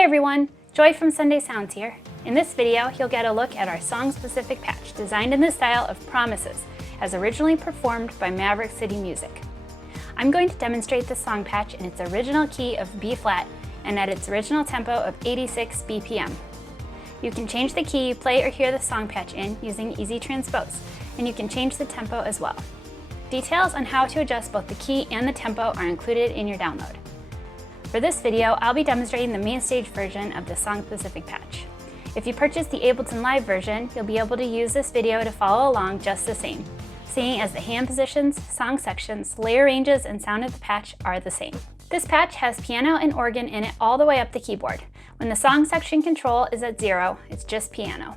Hey everyone, Joy from Sunday Sounds here. In this video, you'll get a look at our song-specific patch designed in the style of Promises, as originally performed by Maverick City Music. I'm going to demonstrate the song patch in its original key of B flat and at its original tempo of 86 BPM. You can change the key you play or hear the song patch in using Easy Transpose, and you can change the tempo as well. Details on how to adjust both the key and the tempo are included in your download. For this video, I'll be demonstrating the main stage version of the song-specific patch. If you purchase the Ableton Live version, you'll be able to use this video to follow along just the same, seeing as the hand positions, song sections, layer ranges, and sound of the patch are the same. This patch has piano and organ in it all the way up the keyboard. When the song section control is at 0, it's just piano.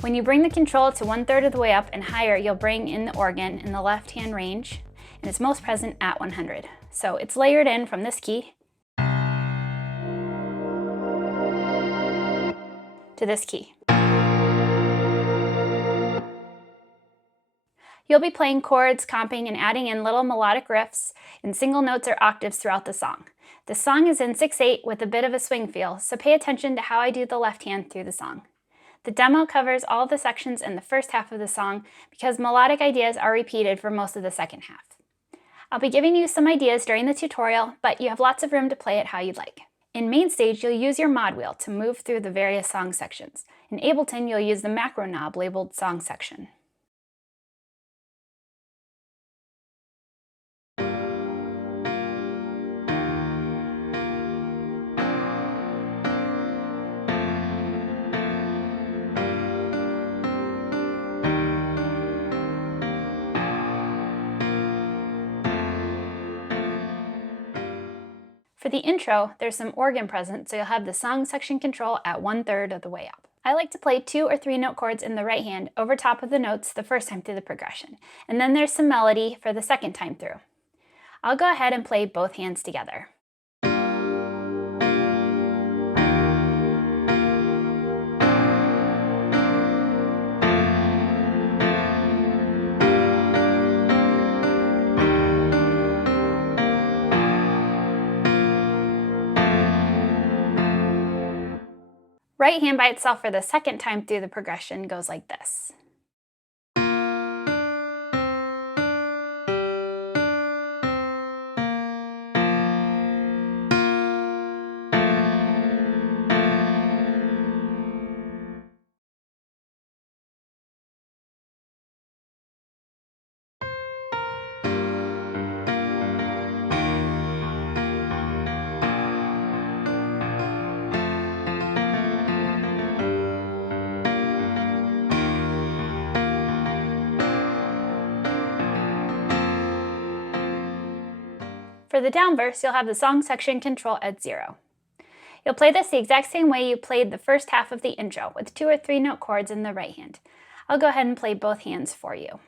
When you bring the control to 1/3 of the way up and higher, you'll bring in the organ in the left-hand range, and it's most present at 100. So it's layered in from this key to this key. You'll be playing chords, comping, and adding in little melodic riffs in single notes or octaves throughout the song. The song is in 6/8 with a bit of a swing feel, so pay attention to how I do the left hand through the song. The demo covers all of the sections in the first half of the song because melodic ideas are repeated for most of the second half. I'll be giving you some ideas during the tutorial, but you have lots of room to play it how you'd like. In MainStage, you'll use your mod wheel to move through the various song sections. In Ableton, you'll use the macro knob labeled Song Section. For the intro, there's some organ present, so you'll have the song section control at 1/3 of the way up. I like to play 2 or 3 note chords in the right hand over top of the notes the first time through the progression, and then there's some melody for the second time through. I'll go ahead and play both hands together. Right hand by itself for the second time through the progression goes like this. For the down verse, you'll have the song section control at 0. You'll play this the exact same way you played the first half of the intro, with 2 or 3 note chords in the right hand. I'll go ahead and play both hands for you.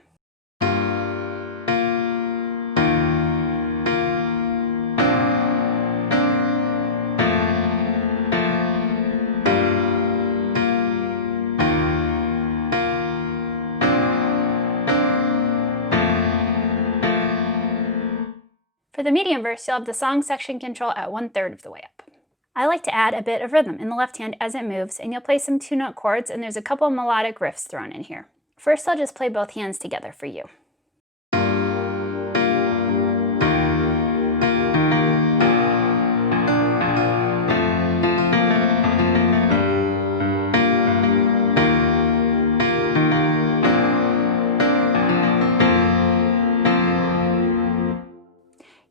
For the medium verse, you'll have the song section control at 1/3 of the way up. I like to add a bit of rhythm in the left hand as it moves, and you'll play some 2 note chords, and there's a couple of melodic riffs thrown in here. First, I'll just play both hands together for you.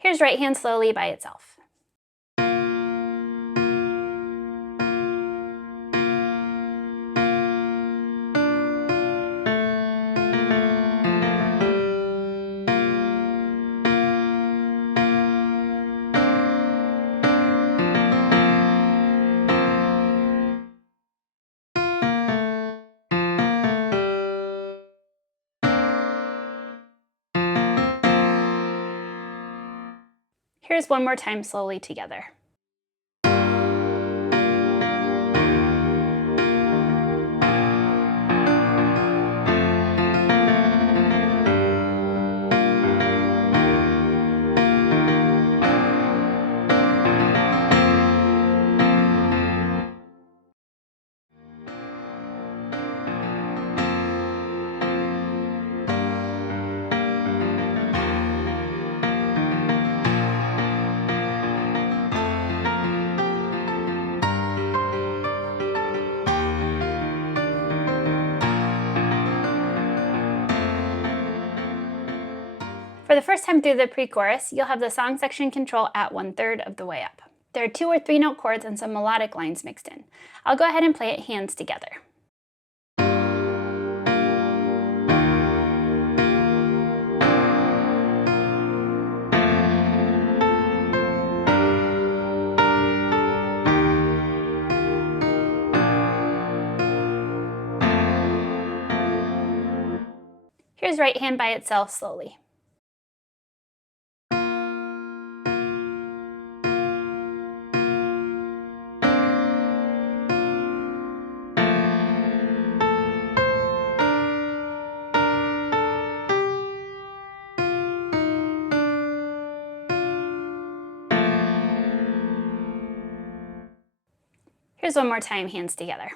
Here's right hand slowly by itself. Here's one more time slowly together. For the first time through the pre-chorus, you'll have the song section control at 1/3 of the way up. There are 2 or 3 note chords and some melodic lines mixed in. I'll go ahead and play it hands together. Here's right hand by itself slowly. Here's one more time, hands together.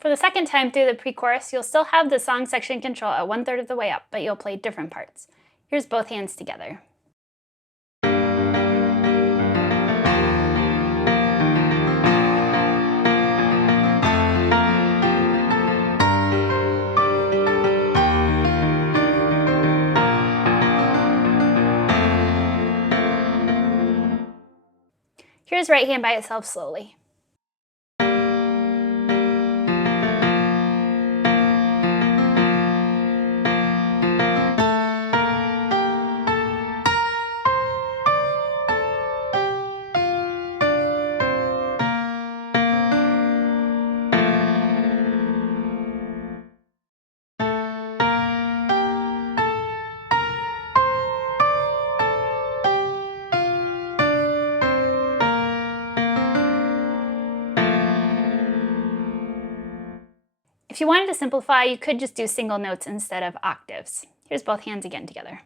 For the second time through the pre-chorus, you'll still have the song section control at 1/3 of the way up, but you'll play different parts. Here's both hands together. Here's right hand by itself slowly. If you wanted to simplify, you could just do single notes instead of octaves. Here's both hands again together.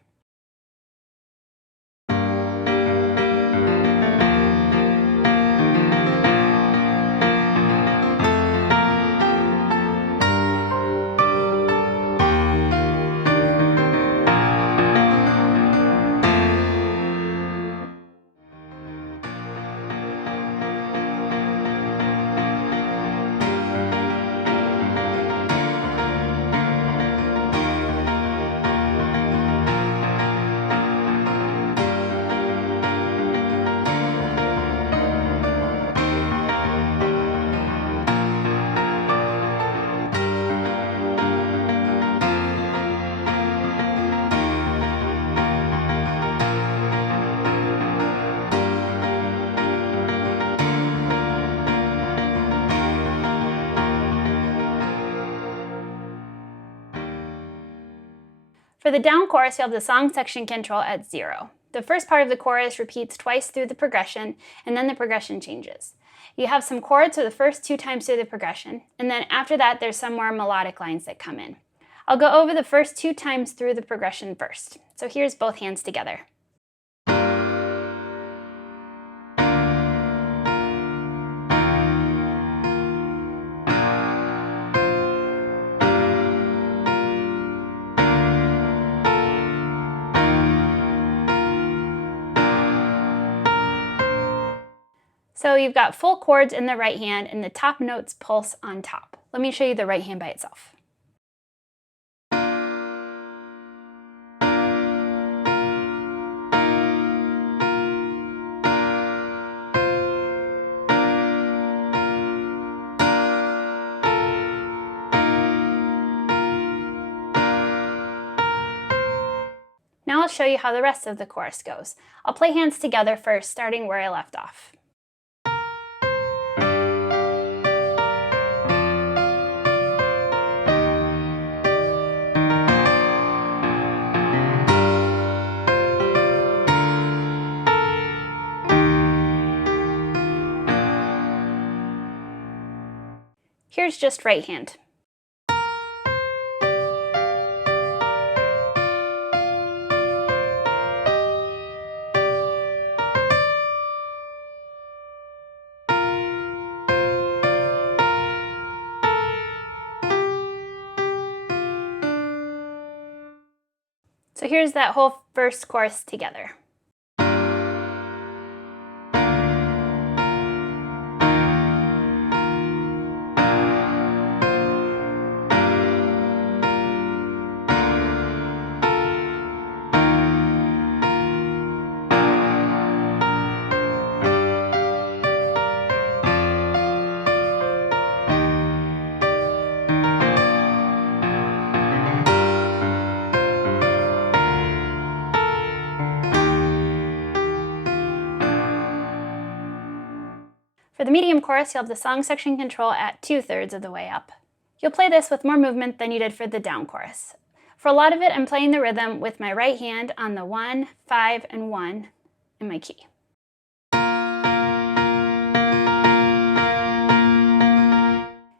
For the down chorus, you'll have the song section control at 0. The first part of the chorus repeats twice through the progression, and then the progression changes. You have some chords for the first 2 times through the progression, and then after that there's some more melodic lines that come in. I'll go over the first 2 times through the progression first. So here's both hands together. So you've got full chords in the right hand and the top notes pulse on top. Let me show you the right hand by itself. Now I'll show you how the rest of the chorus goes. I'll play hands together first, starting where I left off. Here's just right hand. So here's that whole first chorus together. For the medium chorus, you'll have the song section control at 2/3 of the way up. You'll play this with more movement than you did for the down chorus. For a lot of it, I'm playing the rhythm with my right hand on the 1, 5, and 1 in my key.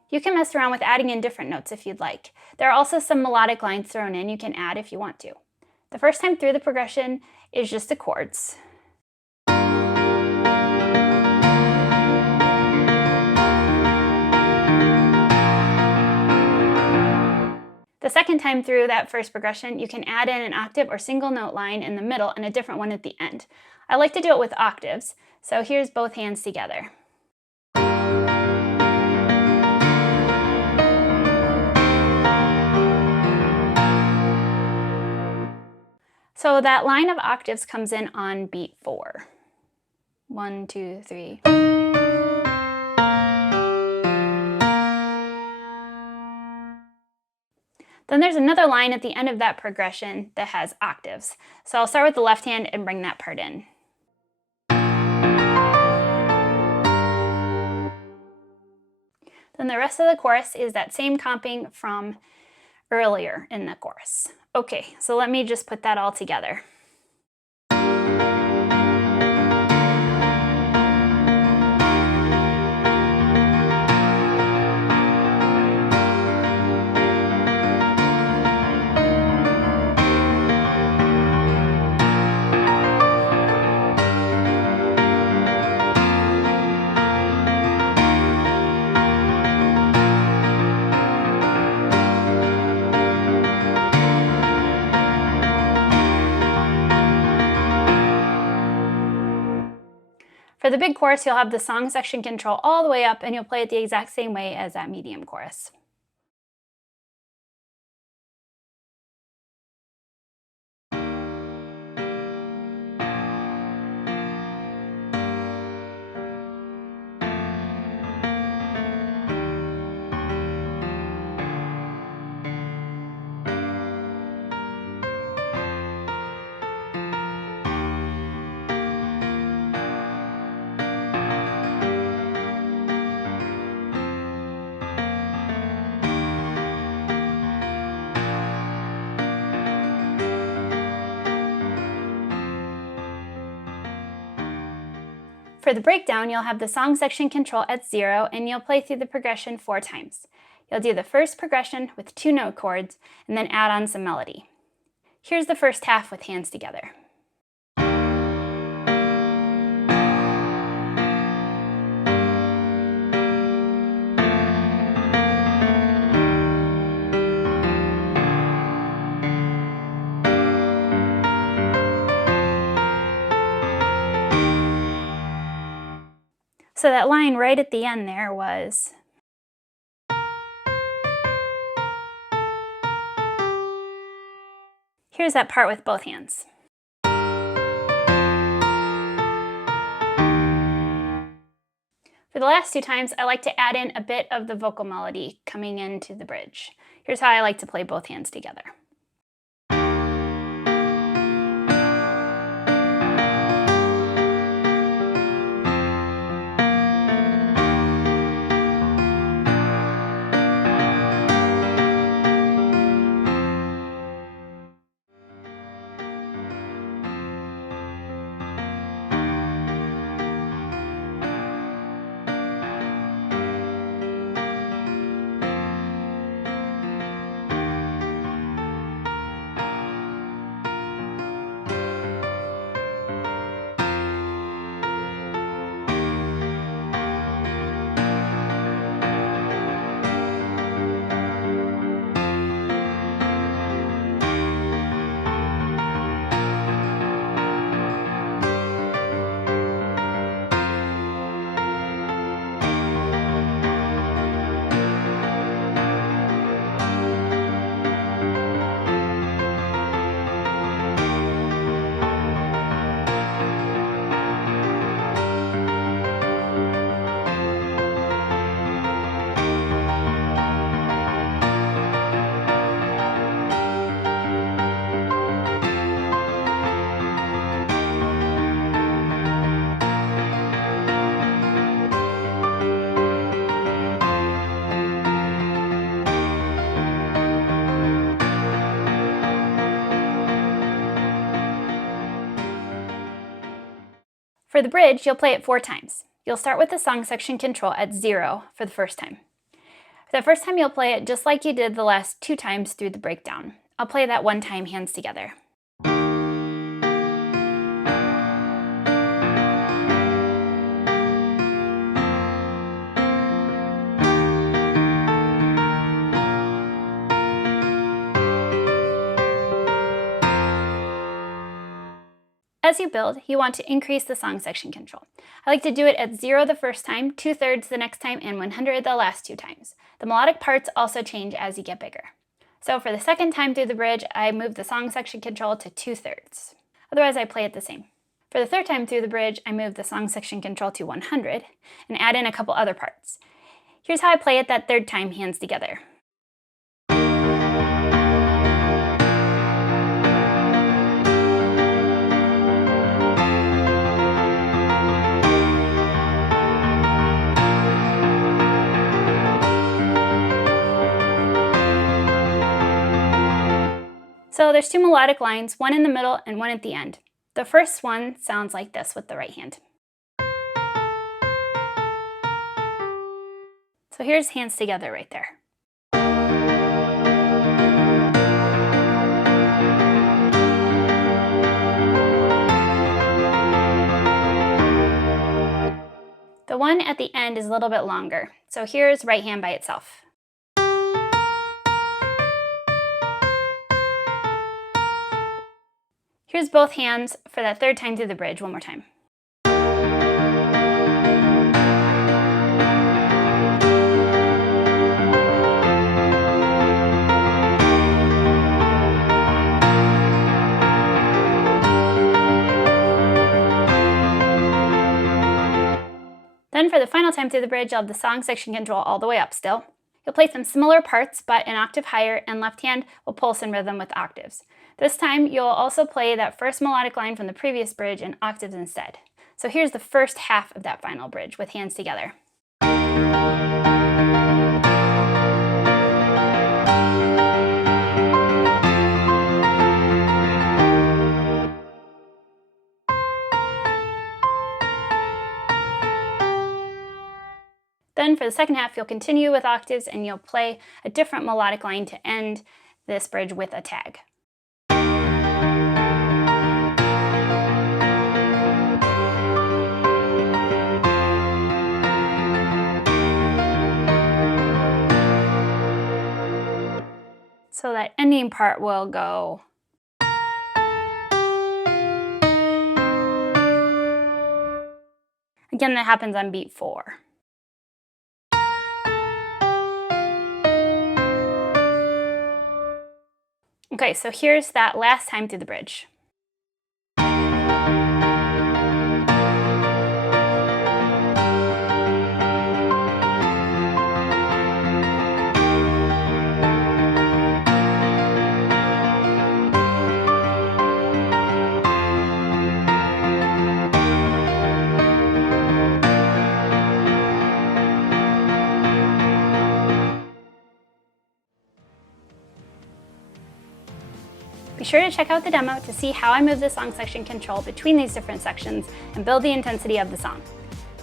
You can mess around with adding in different notes if you'd like. There are also some melodic lines thrown in you can add if you want to. The first time through the progression is just the chords. The second time through that first progression, you can add in an octave or single note line in the middle and a different one at the end. I like to do it with octaves, so here's both hands together. So that line of octaves comes in on beat 4. 1, 2, 3. Then there's another line at the end of that progression that has octaves. So I'll start with the left hand and bring that part in. Then the rest of the chorus is that same comping from earlier in the chorus. Okay, so let me just put that all together. For the big chorus, you'll have the song section control all the way up and you'll play it the exact same way as that medium chorus. For the breakdown, you'll have the song section control at 0 and you'll play through the progression 4 times. You'll do the first progression with 2 note chords and then add on some melody. Here's the first half with hands together. So that line right at the end there was. Here's that part with both hands. For the last 2 times, I like to add in a bit of the vocal melody coming into the bridge. Here's how I like to play both hands together. For the bridge, you'll play it 4 times. You'll start with the song section control at 0 for the first time. For the first time, you'll play it just like you did the last 2 times through the breakdown. I'll play that one time, hands together. As you build, you want to increase the song section control. I like to do it at 0 the first time, 2/3 the next time, and 100 the last 2 times. The melodic parts also change as you get bigger. So for the second time through the bridge, I move the song section control to 2/3. Otherwise, I play it the same. For the third time through the bridge, I move the song section control to 100 and add in a couple other parts. Here's how I play it that third time, hands together. So there's 2 melodic lines, one in the middle and one at the end. The first one sounds like this with the right hand. So here's hands together right there. The one at the end is a little bit longer. So here's right hand by itself. Here's both hands for that third time through the bridge, one more time. Then for the final time through the bridge, I'll have the song section control all the way up still. You'll play some similar parts, but an octave higher, and left hand will pulse in rhythm with octaves. This time, you'll also play that first melodic line from the previous bridge in octaves instead. So here's the first half of that final bridge with hands together. Then for the second half, you'll continue with octaves and you'll play a different melodic line to end this bridge with a tag. So that ending part will go. Again, that happens on beat 4. Okay, so here's that last time through the bridge. Be sure to check out the demo to see how I move the song section control between these different sections and build the intensity of the song.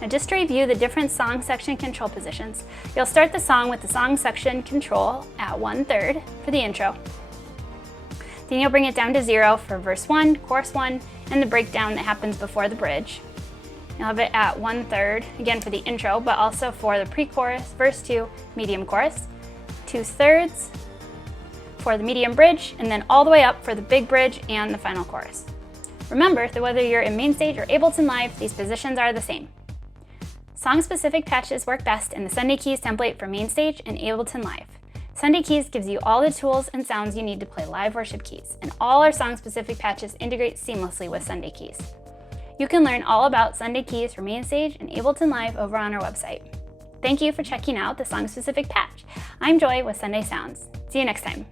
Now just to review the different song section control positions, you'll start the song with the song section control at 1/3 for the intro. Then you'll bring it down to 0 for verse 1, chorus 1, and the breakdown that happens before the bridge. You'll have it at 1/3, again for the intro, but also for the pre-chorus, verse 2, medium chorus, 2/3, for the medium bridge, and then all the way up for the big bridge and the final chorus. Remember that whether you're in MainStage or Ableton Live, these positions are the same. Song-specific patches work best in the Sunday Keys template for MainStage and Ableton Live. Sunday Keys gives you all the tools and sounds you need to play live worship keys, and all our song-specific patches integrate seamlessly with Sunday Keys. You can learn all about Sunday Keys for MainStage and Ableton Live over on our website. Thank you for checking out the song-specific patch. I'm Joy with Sunday Sounds. See you next time.